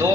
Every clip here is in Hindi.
2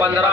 15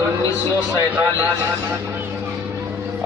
1947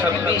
26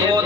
2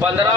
15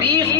20